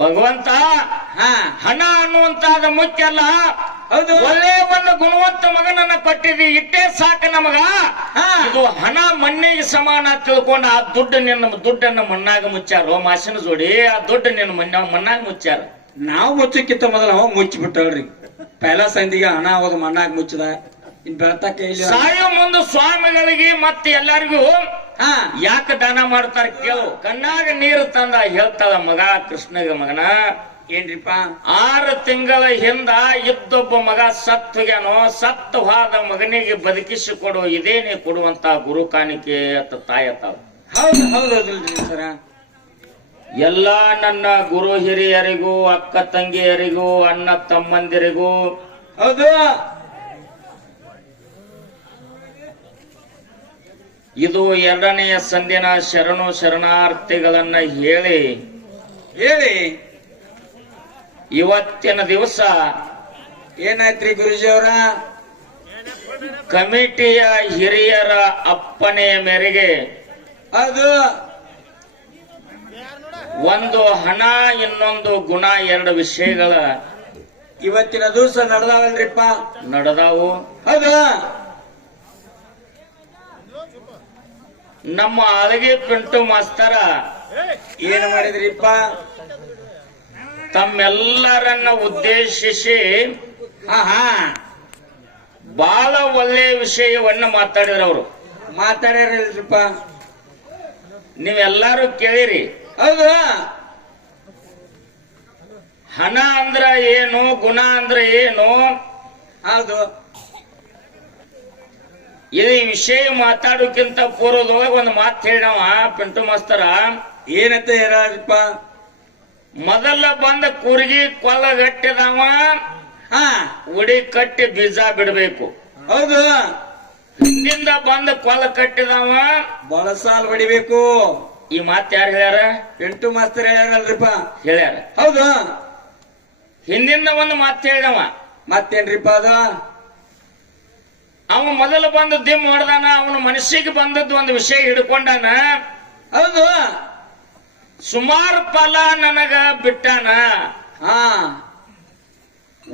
ಭಗವಂತ ಹಣ ಅನ್ನುವಂತಾದ ಮುಖ್ಯ ಅಲ್ಲ. ಹೌದು. ಒಳ್ಳೆ ಒಂದು ಗುಣವಂತ ಮಗನನ್ನ ಕೊಟ್ಟಿದ್ದಿ, ಇಟ್ಟೇ ಸಾಕು ನಮಗ. ಇದು ಹಣ ಮಣ್ಣಿಗೆ ಸಮಾನ ತಿಳ್ಕೊಂಡು ಆ ದುಡ್ಡನ್ನ ಮಣ್ಣಾಗ ಮುಚ್ಚಾರ. ಮಾಸಿನ ಜೋಡಿ ಆ ದುಡ್ಡು ನಿನ್ನ ಮಣ್ಣಾಗ ಮುಚ್ಚಾರ. ನಾವು ಮುಚ್ಚಕ್ಕಿಂತ ಮೊದಲ ಅವ ಮುಚ್ಚಿಬಿಟ್ಟಲ್ರಿ. ಪೈಲ ಸಂದಿಗೆ ಹಣ ಹೋದ ಮಣ್ಣಾಗ ಮುಚ್ಚದ. ಇನ್ ಬೆಳತಕ್ಕ ಸಾಯೋ ಮುಂದೆ ಸ್ವಾಮಿಗಳಿಗೆ ಮತ್ತೆ ಎಲ್ಲರಿಗೂ ಯಾಕೆ ದಾನ ಮಾಡ್ತಾರ ಕೇಳು. ಕಣ್ಣಾಗ ನೀರು ತಂದ ಹೇಳ್ತಾಳ ಮಗ ಕೃಷ್ಣಗ, ಮಗನ ಏನ್ರಿಪ್ಪ 6 ತಿಂಗಳ ಹಿಂದ ಇದ್ದೊಬ್ಬ ಮಗ ಸತ್ತುಗ್ಯಾನೋ, ಸತ್ತು ಹೋದ ಮಗನಿಗೆ ಬದುಕಿಸಿ ಕೊಡು, ಇದೇನೆ ಕೊಡುವಂತ ಗುರು ಕಾಣಿಕೆ ಅಂತ ತಾಯತ್ತಾಳ. ಹೌದು ಹೌದಲ್ರಿ ಸರ. ಎಲ್ಲಾ ನನ್ನ ಗುರು ಹಿರಿಯರಿಗೂ, ಅಕ್ಕ ತಂಗಿಯರಿಗೂ, ಅಣ್ಣ ತಮ್ಮಂದಿರಿಗೂ ಹೌದು ಇದು 2ನೆಯ ಸಂದಿನ ಶರಣು ಶರಣಾರ್ಥಿಗಳನ್ನ ಹೇಳಿ ಇವತ್ತಿನ ದಿವಸ ಏನಾಯ್ತ್ರಿ ಗುರುಜಿ ಅವರ? ಕಮಿಟಿಯ ಹಿರಿಯರ ಅಪ್ಪಣೆಯ ಮೇರೆಗೆ ಅದು ಒಂದು ಹಣ, ಇನ್ನೊಂದು ಗುಣ, 2 ವಿಷಯಗಳ ಇವತ್ತಿನ ದಿವಸ ನಡೆದಾವಲ್ರಿಪ್ಪ. ನಡೆದಾವು. ಹೌದು. ನಮ್ಮ ಅಳಗೆ ಪಿಂಟು ಮಾಸ್ತರ ಏನು ಮಾಡಿದ್ರಿಪ್ಪ? ತಮ್ಮೆಲ್ಲರನ್ನ ಉದ್ದೇಶಿಸಿ ಬಹಳ ಒಳ್ಳೆಯ ವಿಷಯವನ್ನ ಮಾತಾಡಿದ್ರು. ಅವರು ಮಾತಾಡ್ಯಾರಲ್ರಿಪ್ಪ, ನೀವೆಲ್ಲರೂ ಕೇಳಿರಿ. ಹೌದು. ಹಣ ಅಂದ್ರ ಏನು, ಗುಣ ಅಂದ್ರ ಏನು? ಹೌದು. ಈ ವಿಷಯ ಮಾತಾಡೋಕ್ಕಿಂತ ಪೂರ್ವದೊಳಗೆ ಒಂದು ಮಾತು ಹೇಳಿದವ ಪಿಂಟು ಮಾಸ್ತರ. ಏನಂತ ಹೇಳಪ್ಪ? ಮೊದಲ ಬಂದ ಕೂರ್ಗಿ ಕೊಲ್ಲಗಟ್ಟಿದವ ಉಡಿ ಕಟ್ಟಿ ಬೀಜ ಬಿಡಬೇಕು. ಹೌದು. ಹಿಂದಿಂದ ಬಂದ ಕೊಲ್ಲ ಕಟ್ಟಿದವ ಬಳಸಾಲ್ ಹೊಡಿಬೇಕು. ಈ ಮಾತು ಯಾರು ಹೇಳ್ಯಾರ? ಪಿಂಟು ಮಾಸ್ತರ್ ಹೇಳ್ಯಾರಲ್ರಿಪ್ಪ. ಹೇಳ್ಯಾರ. ಹೌದು. ಹಿಂದಿಂದ ಒಂದು ಮಾತು ಹೇಳಿದವ. ಮತ್ತೇನ್ರಿಪ್ಪ ಅದು? ಅವ ಮೊದಲು ಬಂದು ದಿಮ್ ಹೊಡೆದಾನ, ಅವನ ಮನಸ್ಸಿಗೆ ಬಂದದ್ದು ಒಂದು ವಿಷಯ ಹಿಡ್ಕೊಂಡಾನ. ಹೌದು. ಸುಮಾರು ಫಲ ನನಗ ಬಿಟ್ಟಾನ.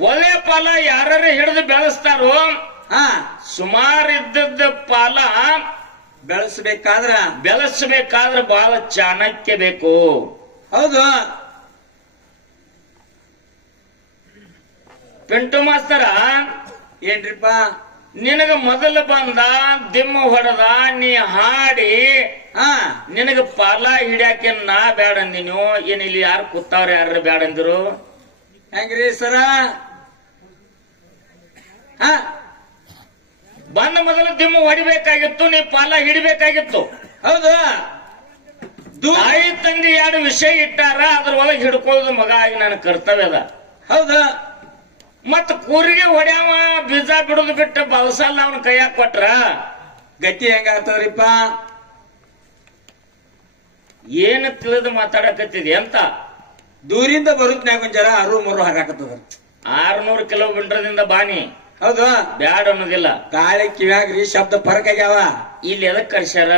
ಒಳ್ಳೆ ಫಲ ಯಾರು ಹಿಡಿದು ಬೆಳೆಸ್ತಾರೋ, ಸುಮಾರು ಇದ್ದದ ಫಲ ಬೆಳೆಸಬೇಕಾದ್ರೆ ಬಹಳ ಚಾಣಕ್ಯ ಬೇಕು. ಹೌದು. ಪಿಂಟು ಮಾಸ್ತರ ಏನ್ರಿಪ್ಪ? ನಿನಗ ಮೊದಲು ಬಂದ ದಿಮ್ಮ ಹೊಡೆದ, ನೀ ಹಾಡಿ ನಿನಗ ಫಲ ಹಿಡ್ಯಾಕೆ ನಾ ಬ್ಯಾಡ ಅಂದಿನೋ. ಏನ್ ಇಲ್ಲಿ ಯಾರು ಕೂತಾವ್ರ, ಯಾರು ಬ್ಯಾಡ ಅಂದಿರು? ಹೆಂಗ್ರಿ ಸರ? ಬಂದ ಮೊದಲು ದಿಮ್ಮ ಹೊಡಿಬೇಕಾಗಿತ್ತು, ನೀ ಫಲ ಹಿಡಿಬೇಕಾಗಿತ್ತು. ಹೌದು. ತಾಯಿ ತಂದೆ 2 ವಿಷಯ ಇಟ್ಟಾರ, ಅದ್ರೊಳಗೆ ಹಿಡ್ಕೊಳ್ಳೋದು ಮಗ ಆಗಿ ನನ್ನ ಕರ್ತವ್ಯ ಅದ. ಹೌದು. ಮತ್ ಕೂರಿಗೆ ಹೊಡ್ಯಾವ ಬೀಜ ಬಿಡುದು ಬಿಟ್ಟು ಬಳಸಲ್ಲ ಅವನ ಕೈಯಾಗ ಕೊಟ್ರ ಗತಿ ಹೆಂಗಾಗ್ತವ್ರಿಪ್ಪ? ಏನು ತಿಳಿದು ಮಾತಾಡಕತ್ತಿದೆ ಅಂತ? ದೂರಿಂದ ಬರುತ್ನ್ಯಾಗ ಒಂದ್ ಜರ ಅರು ಮರು ಹಾರಾಕತ್ತದ. 600 ಕಿಲೋಮೀಟರ್ದಿಂದ ಬಾನಿ. ಹೌದು. ಬ್ಯಾಡ ಅನ್ನೋದಿಲ್ಲ. ಗಾಳಿ ಕಿವ್ಯಾಗ್ರಿ ಶಬ್ದ ಫರಕ್ ಆಗ್ಯಾವ. ಇಲ್ಲಿ ಎದಕ್ ಕರ್ಸ್ಯಾರ?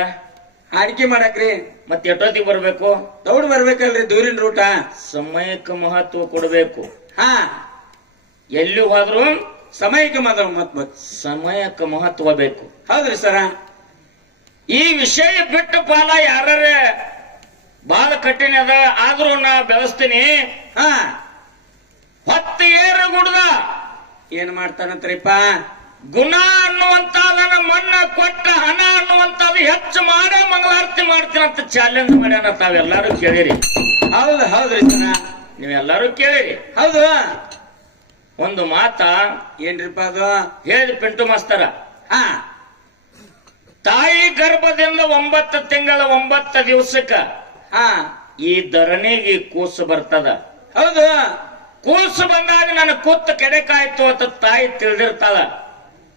ಅಡಿಕೆ ಮಾಡಕ್ರಿ. ಮತ್ ಎಷ್ಟೊತ್ತಿಗೆ ಬರ್ಬೇಕು? ದೌಡ್ ಬರ್ಬೇಕಲ್ರಿ, ದೂರಿನ ರೂಟ. ಸಮಯಕ್ಕೆ ಮಹತ್ವ ಕೊಡಬೇಕು. ಎಲ್ಲಿ ಹೋದ್ರು ಸಮಯಕ್ಕೆ ಸಮಯಕ್ಕೆ ಮಹತ್ವ ಬೇಕು. ಹೌದ್ರಿ ಸರ. ಈ ವಿಷಯ ಬಿಟ್ಟು ಫಲ ಯಾರೇ ಬಹಳ ಕಠಿಣ ಅದ, ಆದ್ರೂ ನಾ ಬೆಳೆಸ್ತೀನಿ. ಹೊತ್ತು ಏರು ಗುಡ್ದ ಏನ್ ಮಾಡ್ತಾನಂತ್ರಿಪ್ಪ? ಗುಣ ಅನ್ನುವಂತಾದನ ಮಣ್ಣ ಕೊಟ್ಟ, ಹಣ ಅನ್ನುವಂತಾದ ಹೆಚ್ಚು ಮಾಡ ಮಂಗಳಾರತಿ ಮಾಡ್ತೀನಿ ಅಂತ ಚಾಲೆಂಜ್ ಮಾಡ್ಯಾನ. ತಾವೆಲ್ಲರೂ ಕೇಳಿರಿ. ಹೌದು. ಹೌದ್ರಿ ಸರ, ನೀವೆಲ್ಲರೂ ಕೇಳಿರಿ. ಹೌದು. ಒಂದು ಮಾತ ಏನ್ರಿಪ್ಪ ಅದು? ಹೇಳಿ ಪಿಂಟು ಮಾಸ್ತರ. ತಾಯಿ ಗರ್ಭದಿಂದ 9 ತಿಂಗಳ 9 ದಿವಸಕ್ಕ ಈ ಧರಣಿಗೆ ಕೂಸು ಬರ್ತದ. ಹೌದು. ಕೂಸು ಬಂದಾಗ ನನ್ನ ಕುತ್ತ ಕೆಡೆಕಾಯ್ತು ಅಂತ ತಾಯಿ ತಿಳಿದಿರ್ತಾಳ.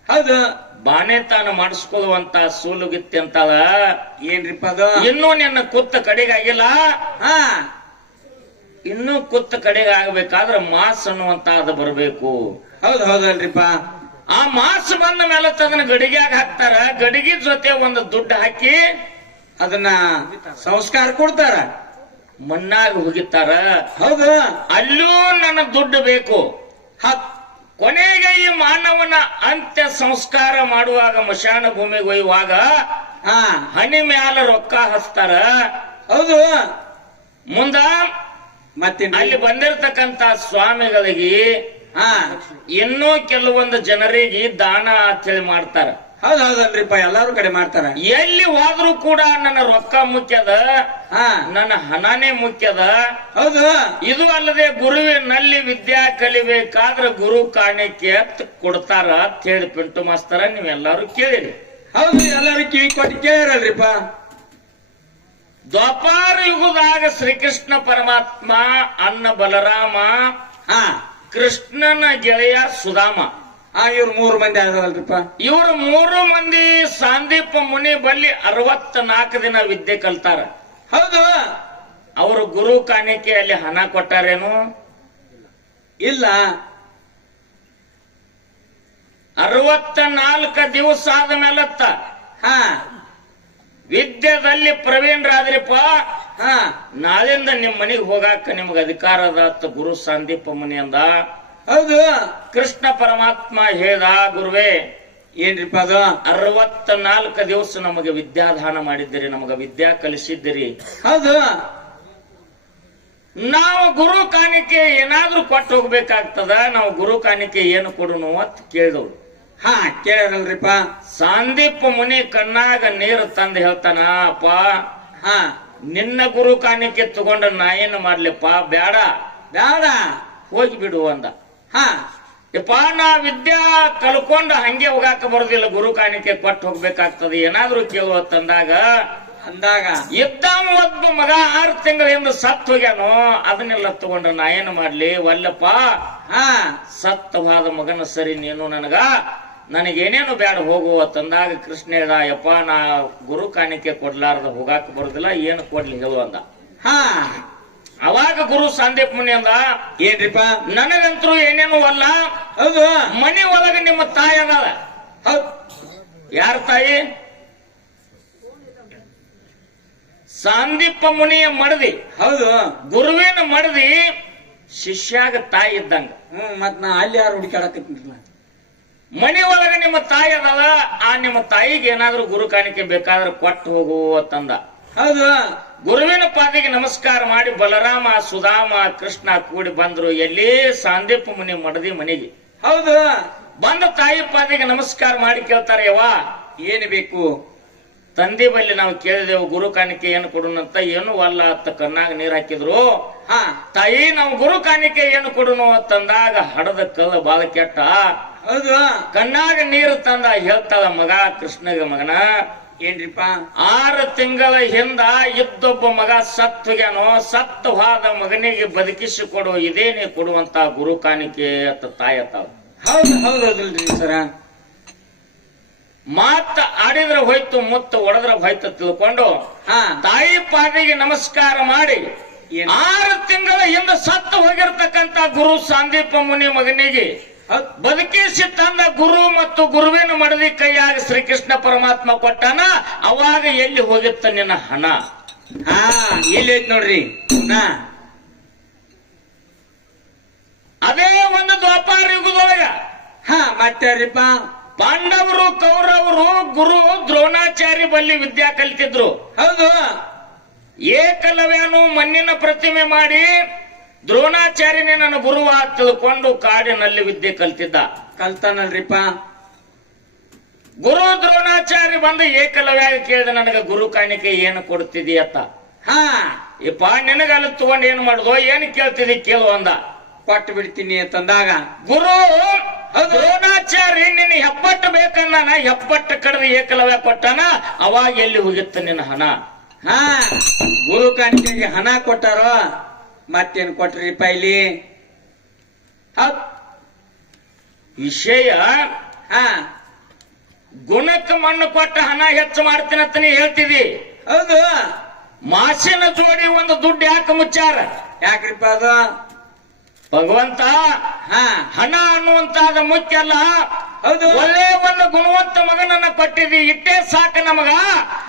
ಹೌದು. ಬಾಣೆತಾನ ಮಾಡಿಸ್ಕೊಳ್ಳುವಂತ ಸೂಲುಗಿತ್ತಿ ಅಂತಾಳ. ಏನ್ರಿಪ್ಪ ಅದು? ಇನ್ನೂ ನಿನ್ನ ಕುತ್ತ ಕಡೆಗಾಗಿಲ್ಲ, ಇನ್ನೂ ಕುತ್ತ ಕಡೆಗೆ ಆಗ್ಬೇಕಾದ್ರೆ ಮಾಸ್ ಅನ್ನುವಂತ ಅದು ಬರಬೇಕು. ಹೌದು. ಹೌದಲ್ರಿಪ್ಪ. ಆ ಮಾಸ್ ಬಂದ ಮೇಲೆ ಅದನ್ನ ಗಡಿಗ್ಯಾಗ ಹಾಕ್ತಾರ. ಗಡಿಗೆ ಜೊತೆ ಒಂದು ದುಡ್ಡು ಹಾಕಿ ಅದನ್ನ ಸಂಸ್ಕಾರ ಕೊಡ್ತಾರ. ಮಣ್ಣಾಗ ಹೋಗಿತ್ತಾರ. ಹೌದು. ಅಲ್ಲೂ ನನ್ನ ದುಡ್ಡು ಬೇಕು. ಕೊನೆಗೆ ಈ ಮಾನವನ ಅಂತ್ಯ ಸಂಸ್ಕಾರ ಮಾಡುವಾಗ ಮಶಾನ ಭೂಮಿಗೆ ಒಯ್ಯುವಾಗ ಹಣಿ ಮ್ಯಾಲ ರೊಕ್ಕ ಹಚ್ತಾರ. ಹೌದು. ಮುಂದ ಮತ್ತೆ ಅಲ್ಲಿ ಬಂದಿರತಕ್ಕಂತ ಸ್ವಾಮಿಗಳಿಗೆ ಇನ್ನೂ ಕೆಲವೊಂದು ಜನರಿಗೆ ದಾನ ಅಂತೇಳಿ ಮಾಡ್ತಾರ. ಹೌದೌದಲ್ರಿಪ್ಪ, ಎಲ್ಲಾರು ಕಡೆ ಮಾಡ್ತಾರ. ಎಲ್ಲಿ ಹೋದ್ರು ಕೂಡ ನನ್ನ ರೊಕ್ಕ ಮುಖ್ಯದ, ನನ್ನ ಹಣನೇ ಮುಖ್ಯದ. ಹೌದು. ಇದು ಅಲ್ಲದೆ ಗುರುವಿನಲ್ಲಿ ವಿದ್ಯಾ ಕಲಿಬೇಕಾದ್ರೆ ಗುರು ಕಾಣಿಕೆ ಅಂತ ಕೊಡ್ತಾರ ಅಂತ ಹೇಳಿ ಪಿಂಟು ಮಾಸ್ತರ ನೀವೆಲ್ಲಾರು ಕೇಳಿರಿ. ಹೌದು, ಎಲ್ಲಾರು ಕಿವಿ ಕೊಟ್ಟು ಕೇಳಿರಲ್ರಿಪ್ಪ. ದ್ವಾಪಾರ ಯುಗದಾಗ ಶ್ರೀಕೃಷ್ಣ ಪರಮಾತ್ಮ, ಅನ್ನ ಬಲರಾಮ, ಕೃಷ್ಣನ ಗೆಳೆಯ ಸುಧಾಮ, ಇವ್ರು 3 ಮಂದಿ ಆದಲ್ರಿಪ್ಪ. ಇವರು 3 ಮಂದಿ ಸಾಂದೀಪ ಮುನಿ ಬಲ್ಲಿ 64 ದಿನ ವಿದ್ಯೆ ಕಲ್ತಾರ. ಹೌದು. ಅವರು ಗುರು ಕಾಣಿಕೆಯಲ್ಲಿ ಹಣ ಕೊಟ್ಟಾರೇನು? ಇಲ್ಲ. 64 ದಿವಸ ಆದ ಮೇಲತ್ತ ವಿದ್ಯೆದಲ್ಲಿ ಪ್ರವೀಣರಾದ್ರಿಪ್ಪ, ನಾಳಿಂದ ನಿಮ್ ಮನೆಗೆ ಹೋಗಾಕ ನಿಮ್ಗೆ ಅಧಿಕಾರ ಅದ ಗುರು ಸಾಂದೀಪ ಮುನಿ ಅಂದ. ಹೌದು. ಕೃಷ್ಣ ಪರಮಾತ್ಮ ಹೇಳ್ದ, ಗುರುವೇ ಏನ್ರಿಪ್ಪ ಅದು? 64 ದಿವಸ ನಮಗೆ ವಿದ್ಯಾದಾನ ಮಾಡಿದ್ದೀರಿ, ನಮಗ ವಿದ್ಯಾ ಕಲಿಸಿದ್ದೀರಿ. ಹೌದು. ನಾವು ಗುರು ಕಾಣಿಕೆ ಏನಾದ್ರೂ ಕೊಟ್ಟು ಹೋಗ್ಬೇಕಾಗ್ತದ, ನಾವು ಗುರು ಕಾಣಿಕೆ ಏನು ಕೊಡುನು ಅಂತ ಕೇಳಿದವ್ರು. ಕೇಳಿರಲ್ರಿಪ್ಪ. ಸಾಂದೀಪ ಮುನಿ ಕಣ್ಣಾಗ ನೀರು ತಂದು ಹೇಳ್ತಾನ, ಅಪ್ಪ ನಿನ್ನ ಗುರು ಕಾಣಿಕೆ ತಗೊಂಡ ನಾ ಏನು ಮಾಡ್ಲಿಪ್ಪ, ಬ್ಯಾಡ ಬ್ಯಾಡ, ಹೋಗಿ ಬಿಡು ಅಂದ. ಯಪ್ಪ, ನಾ ವಿದ್ಯಾ ಕಲ್ಕೊಂಡ ಹಂಗೆ ಹೋಗಾಕ ಬರೋದಿಲ್ಲ, ಗುರು ಕಾಣಿಕೆ ಕೊಟ್ಟು ಹೋಗ್ಬೇಕಾಗ್ತದೆ, ಏನಾದ್ರೂ ಕೇಳುವತ್ತಂದಾಗ ಇದ್ದ ಒಬ್ಬ ಮಗ 6 ತಿಂಗಳಿಂದ ಸತ್ತು ಹೋಗ್ಯಾನೋ, ಅದನ್ನೆಲ್ಲ ತಗೊಂಡ ನಾ ಏನು ಮಾಡ್ಲಿ, ಒಲ್ಲಪ್ಪ ಸತ್ತವಾದ ಮಗನ ಸರಿ, ನೀನು ನನಗೇನೇನು ಬ್ಯಾಡ ಹೋಗುವ ತಂದಾಗ ಕೃಷ್ಣ ಹೇಳ್ದ, ಯಪ್ಪ ನಾ ಗುರು ಕಾಣಿಕೆ ಕೊಡ್ಲಾರ್ದ ಹೋಗಾಕ ಬರೋದಿಲ್ಲ, ಏನು ಕೊಡ್ಲಿ ಹೇಳು ಅಂದ. ಅವಾಗ ಗುರು ಸಾಂದೀಪ ಮುನಿ ಅಂದ, ಏನ್ರಿಪ್ಪ? ನನಗಂತರೂ ಏನೇನು ಅಲ್ಲ. ಹೌದು. ಮನೆ ಒಳಗೆ ನಿಮ್ಮ ತಾಯಿ ಅದಾಳ. ಯಾರ ತಾಯಿ? ಸಾಂದೀಪ ಮುನಿಯ ಮಡದಿ. ಹೌದು. ಗುರುವಿನ ಮಡದಿ ಶಿಷ್ಯಾಗ ತಾಯಿ ಇದ್ದಂಗ. ಮತ್ ನಾ ಅಲ್ಲಿ ಯಾರು ಹುಡುಕಾಡಕತ್ತಿಲ್ಲ. ಮನೆ ಒಳಗೆ ನಿಮ್ಮ ತಾಯಿ ಅದಾಳ, ಆ ನಿಮ್ಮ ತಾಯಿಗೆ ಏನಾದ್ರೂ ಗುರು ಕಾಣಿಕೆ ಬೇಕಾದ್ರೆ ಕೊಟ್ಟು ಹೋಗು ಅಂತಂದ. ಹೌದು. ಗುರುವಿನ ಪಾದಿಗೆ ನಮಸ್ಕಾರ ಮಾಡಿ ಬಲರಾಮ, ಸುಧಾಮ, ಕೃಷ್ಣ ಕೂಡಿ ಬಂದ್ರು ಎಲ್ಲಿ? ಸಾಂದೀಪ ಮುನಿ ಮಡದಿ ಮನೆಗೆ. ಹೌದು. ಬಂದ ತಾಯಿ ಪಾದಿಗೆ ನಮಸ್ಕಾರ ಮಾಡಿ ಕೇಳ್ತಾರೆ, ಯವ್ವ ಏನು ಬೇಕು? ತಂದೆ ಬಲ್ಲಿ ನಾವು ಕೇಳಿದೆವು ಗುರು ಕಾಣಿಕೆ ಏನು ಕೊಡುನಂತ, ಏನು ಅಲ್ಲ ಅಂತ ಕಣ್ಣಾಗ ನೀರ್ ಹಾಕಿದ್ರು. ತಾಯಿ ನಾವು ಗುರು ಕಾಣಿಕೆ ಏನು ಕೊಡುನು ಅಂತಂದಾಗ ಹಡದ ಕಲ್ಲ ಬಾಳ ಕೆಟ್ಟ. ಹೌದು. ಕಣ್ಣಾಗ ನೀರು ತಂದ ಹೇಳ್ತಾಳ ಮಗ ಕೃಷ್ಣಗ, ಮಗನ ಏನ್ರಿಪ್ಪ? 6 ತಿಂಗಳ ಹಿಂದ ಇದ್ದೊಬ್ಬ ಮಗ ಸತ್ತು ಹೋಗ್ಯಾನೋ, ಸತ್ತು ಹೋದ ಮಗನಿಗೆ ಬದುಕಿಸಿ ಕೊಡು, ಇದೇನೇ ಕೊಡುವಂತ ಗುರು ಕಾಣಿಕೆ ಅಂತ ತಾಯಿ ಅತ್ತಾಳ. ಹೌದು. ಹೌದಲ್ರಿ ಸರ. ಮಾತ ಆಡಿದ್ರೆ ಹೋಯ್ತು, ಮುತ್ತ ಒಡೆದ್ರೆ ಹೋಯ್ತು ತಿಳ್ಕೊಂಡು ತಾಯಿ ಪಾದಿಗೆ ನಮಸ್ಕಾರ ಮಾಡಿ 6 ತಿಂಗಳ ಹಿಂದ ಸತ್ತು ಹೋಗಿರ್ತಕ್ಕಂತ ಗುರು ಸಾಂದೀಪ ಮುನಿ ಮಗನಿಗೆ ಬದುಕಿಸಿ ತಂದ ಗುರು ಮತ್ತು ಗುರುವಿನ ಮಡದಿ ಕೈಯಾಗ ಶ್ರೀಕೃಷ್ಣ ಪರಮಾತ್ಮ ಕೊಟ್ಟಾನ. ಅವಾಗ ಎಲ್ಲಿ ಹೋಗಿತ್ತ ನಿನ್ನ ಹಣ? ಎಲ್ಲಿ ಐತ್ ನೋಡ್ರಿ. ಅದೇ ಒಂದು ದ್ವಾಪಾರ ಯುಗದೊಳಗ ಮತ್ತಾರಿಪ್ಪ, ಪಾಂಡವರು ಕೌರವರು ಗುರು ದ್ರೋಣಾಚಾರ್ಯ ಬಲ್ಲಿ ವಿದ್ಯಾ ಕಲಿತಿದ್ರು. ಹೌದು. ಏಕಲವ್ಯನು ಮಣ್ಣಿನ ಪ್ರತಿಮೆ ಮಾಡಿ ದ್ರೋಣಾಚಾರ್ಯನೇ ನನ್ನ ಗುರುವ ತಿಳ್ಕೊಂಡು ಕಾಡಿನಲ್ಲಿ ವಿದ್ಯೆ ಕಲ್ತಿದ್ದ. ಕಲ್ತಾನಲ್ರಿಪ್ಪ. ಗುರು ದ್ರೋಣಾಚಾರ್ಯ ಬಂದು ಏಕಲವ್ಯ ಕೇಳಿದ, ನನಗ ಗುರು ಕಾಣಿಕೆ ಏನು ಕೊಡ್ತಿದೀಯತ್ತ. ಯಪ್ಪ ನಿನಗಲ್ಲಿ ತಗೊಂಡು ಏನ್ ಮಾಡುದು, ಏನ್ ಕೇಳ್ತಿದಿ ಕೇಳು ಅಂದ. ಕೊಟ್ಟು ಬಿಡ್ತೀನಿ ಅಂತಂದಾಗ ಗುರು ದ್ರೋಣಾಚಾರ್ಯ ನಿನ್ನ ಹೆಪ್ಪಟ್ಟು ಬೇಕನ್ನ ಹೆಪ್ಪಟ್ಟು ಕಡ್ದು ಏಕಲವ್ಯ ಕೊಟ್ಟಾನ. ಅವಾಗ ಎಲ್ಲಿ ಹೋಗಿತ್ತ ನಿನ್ನ ಹಣ? ಗುರು ಕಾಣಿಕೆಗೆ ಹಣ ಕೊಟ್ಟಾರೋ, ಮತ್ತೇನ್ ಕೊಟ್ರಿಪ್ಪ ಇಲ್ಲಿ? ವಿಷಯ ಗುಣಕ್ಕೆ ಮಣ್ಣು ಕೊಟ್ಟ ಹಣ ಹೆಚ್ಚು ಮಾಡ್ತೀನಂತ ನೀ ಹೇಳ್ತಿದಿ. ಹೌದು. ಮಾಸಿನ ಜೋಡಿ ಒಂದು ದುಡ್ಡು ಯಾಕೆ ಮುಚ್ಚಾರ? ಯಾಕ್ರಿಪ್ಪ ಅದು? ಭಗವಂತ ಹಣ ಅನ್ನುವಂತಾದ ಮುಖ್ಯ ಅಲ್ಲ, ಹೌದು. ಒಳ್ಳೆ ಒಂದು ಗುಣವಂತ ಮಗನನ್ನ ಕೊಟ್ಟಿದಿ, ಇಟ್ಟೇ ಸಾಕು ನಮಗ.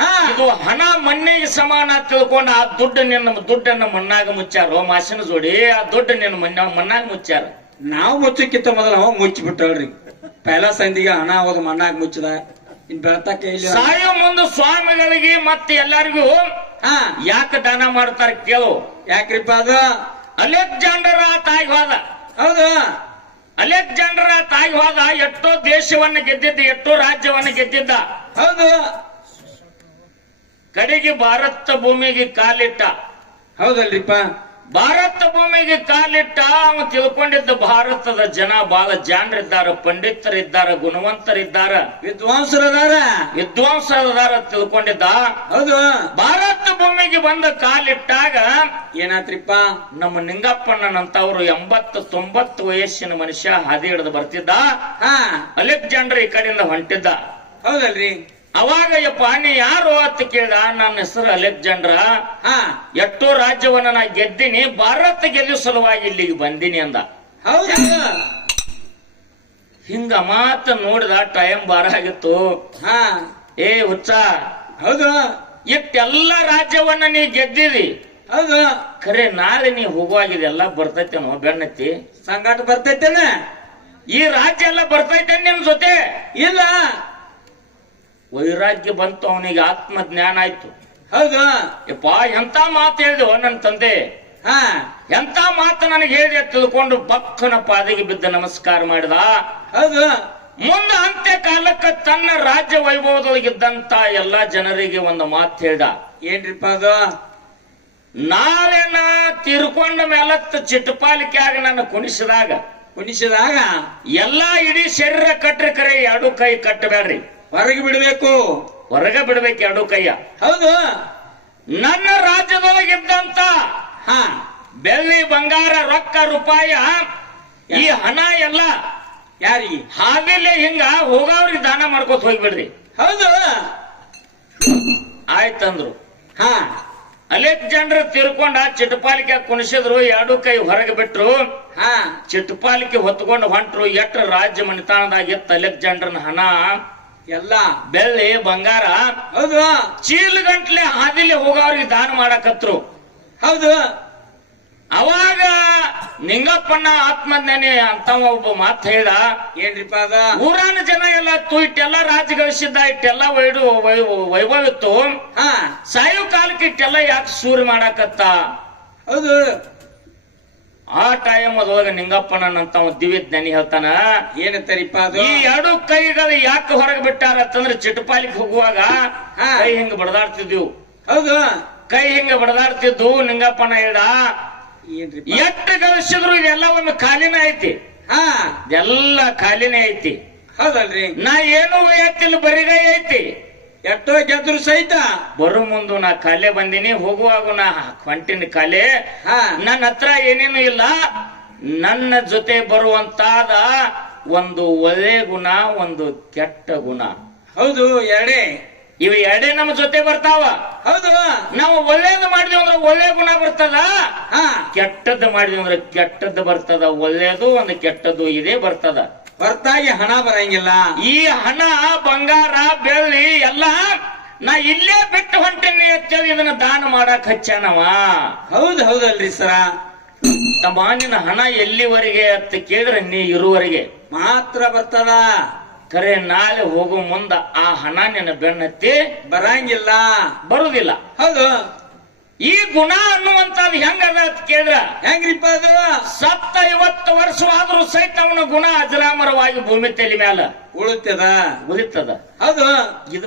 ಹಾ. ಇದು ಹಣ ಮಣ್ಣಿಗೆ ಸಮಾನ ತಿಳ್ಕೊಂಡು ಆ ದುಡ್ಡನ್ನ ಮಣ್ಣಾಗ ಮುಚ್ಚಾರ ಮಾಸಿನ ಜೋಡಿ. ಆ ದುಡ್ಡು ನಿನ್ನ ಮಣ್ಣಾಗ ಮುಚ್ಚಾರ. ನಾವು ಮುಚ್ಚಕ್ಕಿಂತ ಮೊದಲ ಅವ ಮುಚ್ಚಿಬಿಟ್ಟಳ್ರಿ. ಪೈಲಾ ಸಂಧಿಗೆ ಹಣ ಹೋದ ಮಣ್ಣಾಗ ಮುಚ್ಚದ. ಇನ್ ಬೆಳತಕ್ಕ ಇಲ್ಲಿ ಸಾಯೋ ಮುಂದೆ ಸ್ವಾಮಿಗಳಿಗೆ ಮತ್ತೆ ಎಲ್ಲರಿಗೂ ಹಾ ಯಾಕೆ ದಾನ ಮಾಡ್ತಾರ ಕೇಳು. ಯಾಕ್ರಿಪ್ಪ ಅದು? ಅಲೆಕ್ಸಾಂಡರ್ ತಾಯಿ ಹೋದ. ಹೌದು. ಅಲೆಕ್ಸಾಂಡರ್ ತಾಯಿ ಹೋದ. ಎಷ್ಟೋ ದೇಶವನ್ನ ಗೆದ್ದಿದ್ದ, ಎಷ್ಟೋ ರಾಜ್ಯವನ್ನ ಗೆದ್ದಿದ್ದ. ಹೌದು. ಕಡೆಗೆ ಭಾರತ ಭೂಮಿಗೆ ಕಾಲಿಟ್ಟ. ಹೌದಲ್ರಿಪ್ಪ. ಭಾರತ ಭೂಮಿಗೆ ಕಾಲಿಟ್ಟ. ಅವ ತಿಳ್ಕೊಂಡಿದ್ದ ಭಾರತದ ಜನ ಬಹಳ ಜಾಣರಿದ್ದಾರ, ಪಂಡಿತರಿದ್ದಾರ, ಗುಣವಂತರಿದ್ದಾರ, ವಿದ್ವಾಂಸರದಾರ, ವಿದ್ವಾಂಸರದಾರ ತಿಳ್ಕೊಂಡಿದ್ದ. ಹೌದು. ಭಾರತ ಭೂಮಿಗೆ ಬಂದ ಕಾಲಿಟ್ಟಾಗ ಏನಾತ್ರಿಪ್ಪ? ನಮ್ಮ ನಿಂಗಪ್ಪಣ್ಣನಂತವ್ರು 80-90 ವಯಸ್ಸಿನ ಮನುಷ್ಯ ಹಾದಿ ಹಿಡಿದು ಬರ್ತಿದ್ದ. ಹಾ ಅಲೆಕ್ಸಾಂಡರ್ ಈ ಕಡೆಯಿಂದ ಹೊಂಟಿದ್ದ. ಹೌದಲ್ರಿ. ಅವಾಗ ಯಪ್ಪ ನೀ ಯಾರು ಅಂತ ಕೇಳ್ದ. ನನ್ನ ಹೆಸರು ಅಲೆಕ್ಸಾಂಡ್ರ. ಹಾ ಎಷ್ಟೋ ರಾಜ್ಯವನ್ನ ನಾ ಗೆದ್ದೀನಿ, ಭಾರತ ಗೆಲ್ಲುವ ಸಲುವಾಗಿ ಇಲ್ಲಿಗೆ ಬಂದಿನಿ ಅಂದ. ಹೌದು. ಹಿಂಗ ಮಾತ ನೋಡಿದ. ಟೈಮ್ ಬಾರ ಆಗಿತ್ತು. ಹಾ ಏ ಹುಚ್ಚ, ಹೌದು. ಇಷ್ಟೆಲ್ಲ ರಾಜ್ಯವನ್ನ ನೀ ಗೆದ್ದಿದಿ, ಹೌದು. ಖರೆ ನಾಳೆ ನೀ ಹೋಗುವಾಗಿದೆಲ್ಲ ಬರ್ತೈತೇನೋ ಬೆನ್ನತ್ತಿ? ಸಂಗಾಟ ಬರ್ತೈತೇನ? ಈ ರಾಜ್ಯ ಎಲ್ಲ ಬರ್ತೈತೆ ನಿಮ್ ಜೊತೆ? ಇಲ್ಲ. ವೈರಾಗ್ಯ ಬಂತು, ಅವನಿಗೆ ಆತ್ಮಜ್ಞಾನ ಆಯ್ತು. ಹೌದು. ಯಪ್ಪ ಎಂತ ಮಾತು ಹೇಳಿದೆವು ನನ್ನ ತಂದೆ, ಹಾ ಎಂತ ಮಾತು ನನಗೆ ಹೇಳಿದೆ ತಿಳ್ಕೊಂಡು ಬಕ್ಕನ ಪಾದಿಗೆ ಬಿದ್ದ ನಮಸ್ಕಾರ ಮಾಡಿದ. ಹೌದು. ಮುಂದೆ ಅಂತ್ಯ ಕಾಲಕ್ಕೆ ತನ್ನ ರಾಜ್ಯ ವೈಭವದೊಳಗಿದ್ದಂತ ಎಲ್ಲಾ ಜನರಿಗೆ ಒಂದು ಮಾತು ಹೇಳ್ದ. ಏನ್ರಿಪ್ಪ ಅದು? ನಾಳೆ ನಾ ತೀರ್ಕೊಂಡ ಮೇಲತ್ತ ಚಿಟ್ಟಪಾಲಿಕೆ ಆಗ ನನ್ನ ಕುಣಿಸಿದಾಗ ಎಲ್ಲಾ ಇಡೀ ಶರೀರ ಕಟ್ರಿ, ಕರೆ ಎರಡು ಕೈ ಕಟ್ಟಬೇಡ್ರಿ, ಹೊರಗೆ ಬಿಡಬೇಕು. ಹೊರಗೆ ಬಿಡ್ಬೇಕು ಎರಡು ಕೈಯ. ಹೌದು. ನನ್ನ ರಾಜ್ಯದೊಳಗಿದ್ದಂತ ಹಾ ಬೆಳ್ಳಿ ಬಂಗಾರ ರೊಕ್ಕ ರೂಪಾಯ ಈ ಹಣ ಎಲ್ಲ ಯಾರಿಗೆ? ಹಾದಿಲೆ ಹಿಂಗ ಹೋಗವ್ರಿಗೆ ದಾನ ಮಾಡ್ಕೋತ ಹೋಗ್ಬಿಡ್ರಿ. ಹೌದು. ಆಯ್ತಂದ್ರು. ಹಾ ಅಲೆಕ್ಸಾಂಡರ್ ತೀರ್ಕೊಂಡ ಚಿಟ್ಟಪಾಲಿಕೆ ಕುಣಿಸಿದ್ರು, ಎರಡು ಕೈ ಹೊರಗೆ ಬಿಟ್ರು. ಹಾ ಚಿಟ್ಟಪಾಲಿಕೆ ಹೊತ್ಕೊಂಡು ಹೊಂಟ್ರು. ಎಟ್ಟ ರಾಜ್ಯ ಮಣಿತಾಣದಾಗಿತ್ತ ಅಲೆಕ್ಸಾಂಡರ್ನ ಹಣ ಎಲ್ಲ ಬೆಳ್ಳಿ ಬಂಗಾರ. ಹೌದು. ಚೀಲ ಗಂಟ್ಲೆ ಹಾದಿಲೆ ಹೋಗವ್ರಿಗೆ ದಾನ ಮಾಡಕತ್ರು. ಹೌದು. ಅವಾಗ ನಿಂಗಪ್ಪಣ್ಣ ಆತ್ಮಜ್ಞಾನಿ ಅಂತ ಒಬ್ಬ ಮಾತು ಹೇಳ್ದ. ಏನ್ರಿಪ್ಪ ಅದ? ಊರಾನ ಜನ ಎಲ್ಲ ಇಟ್ಟೆಲ್ಲ ರಾಜ್ಯ ಗಳಿಸಿದ್ದ, ಇಟ್ಟೆಲ್ಲ ವೈಭವ ಇತ್ತು. ಹಾ ಸಾಯೋ ಕಾಲಕ್ಕೆ ಇಟ್ಟೆಲ್ಲ ಯಾಕೆ ಸೂರಿ ಮಾಡಾಕತ್ತ? ಹೌದು. ಆ ಟೈಮ್ ಅದೊಳಗ ನಿಂಗಪ್ಪಣ್ಣನಂತ ದಿವ್ಯ ಜ್ಞಾನಿ ಹೇಳ್ತಾನ, ಏನಂತಾರಿಪ್ಪ ಅದು? ಈ ಎರಡು ಕೈಗಳು ಯಾಕೆ ಹೊರಗೆ ಬಿಟ್ಟಾರ ಅಂತಂದ್ರೆ ಚಿಟ್ಟಪಾಲಿಗೆ ಹೋಗುವಾಗ ಕೈ ಹಿಂಗ ಬಡದಾಡ್ತಿದ್ವು. ಹೌದು. ಕೈ ಹಿಂಗ ಬಡದಾಡ್ತಿದ್ದು. ನಿಂಗಪ್ಪಣ್ಣ ಹೇಳ್ದ, ಏನ್ರಿಪ್ಪ? ಎಷ್ಟು ಗಳಿಸಿದ್ರು ಇದೆಲ್ಲ ಒಂದು ಖಾಲಿನ ಐತಿ, ಹಾ ಎಲ್ಲ ಖಾಲಿನೇ ಐತಿ. ಹೌದಲ್ರಿ. ನಾ ಏನು ಎತ್ತಿಲ್ಲ, ಬರಿಗೈ ಐತಿ. ಎಷ್ಟೋ ಗೆದ್ರು ಸಹಿತ ಬರೋ ಮುಂದು ನಾ ಕಾಲೇ ಬಂದಿನಿ, ಹೋಗುವಾಗ ನಾ ಹೊಂಟಿನ ಕಾಲೇ. ಹಾ ನನ್ನ ಹತ್ರ ಏನೇನು ಇಲ್ಲ. ನನ್ನ ಜೊತೆ ಬರುವಂತಾದ ಒಂದು ಒಳ್ಳೆ ಗುಣ, ಒಂದು ಕೆಟ್ಟ ಗುಣ. ಹೌದು. ಎರಡೇ ಇವು ಎರಡೇ ನಮ್ಮ ಜೊತೆ ಬರ್ತಾವ. ಹೌದು. ನಾವು ಒಳ್ಳೇದು ಮಾಡಿದ್ವಿ ಅಂದ್ರೆ ಒಳ್ಳೆ ಗುಣ ಬರ್ತದ, ಹಾ ಕೆಟ್ಟದ್ದು ಮಾಡಿದ್ವಿ ಅಂದ್ರೆ ಕೆಟ್ಟದ್ದು ಬರ್ತದ. ಒಳ್ಳೇದು ಒಂದು ಕೆಟ್ಟದ್ದು ಇದೇ ಬರ್ತದ. ಹೊರತಾಗಿ ಹಣ ಬರಂಗಿಲ್ಲ. ಈ ಹಣ ಬಂಗಾರ ಬೆಳ್ಳಿ ಎಲ್ಲ ನಾ ಇಲ್ಲೇ ಬಿಟ್ಟು ಹೊಂಟೇನಿ ಅಂತೇಳಿ ಇದನ್ನ ದಾನ ಮಾಡಕ್ ಹಚ್ಚಾನವ. ಹೌದು. ಹೌದಲ್ರಿ ಸರ. ತಮ್ಮ ನಿನ್ನ ಹಣ ಎಲ್ಲಿವರೆಗೆ ಅಂತ ಕೇಳಿದ್ರೆ ನೀ ಇರುವರೆಗೆ ಮಾತ್ರ ಬರ್ತದ. ಖರೆ ನಾಳೆ ಹೋಗೋ ಮುಂದ ಆ ಹಣ ನಿನ್ನ ಬೆನ್ನತ್ತಿ ಬರಂಗಿಲ್ಲ, ಬರುದಿಲ್ಲ. ಹೌದು. ಈ ಗುಣ ಅನ್ನುವಂತದ್ದು ಹೆಂಗದ ಅಂತ ಕೇಳಿದ್ರ, ಹೆಂಗ್ರಿಪ್ಪ ಅದು? 50 ವರ್ಷವಾದ್ರೂ ಸಹಿತ ಅವನ ಗುಣ ಅಜರಾಮರವಾಗಿ ಭೂಮಿ ತಲೆ ಮ್ಯಾಲ ಉಳಿತದ, ಉಳಿತದ. ಹೌದು. ಇದು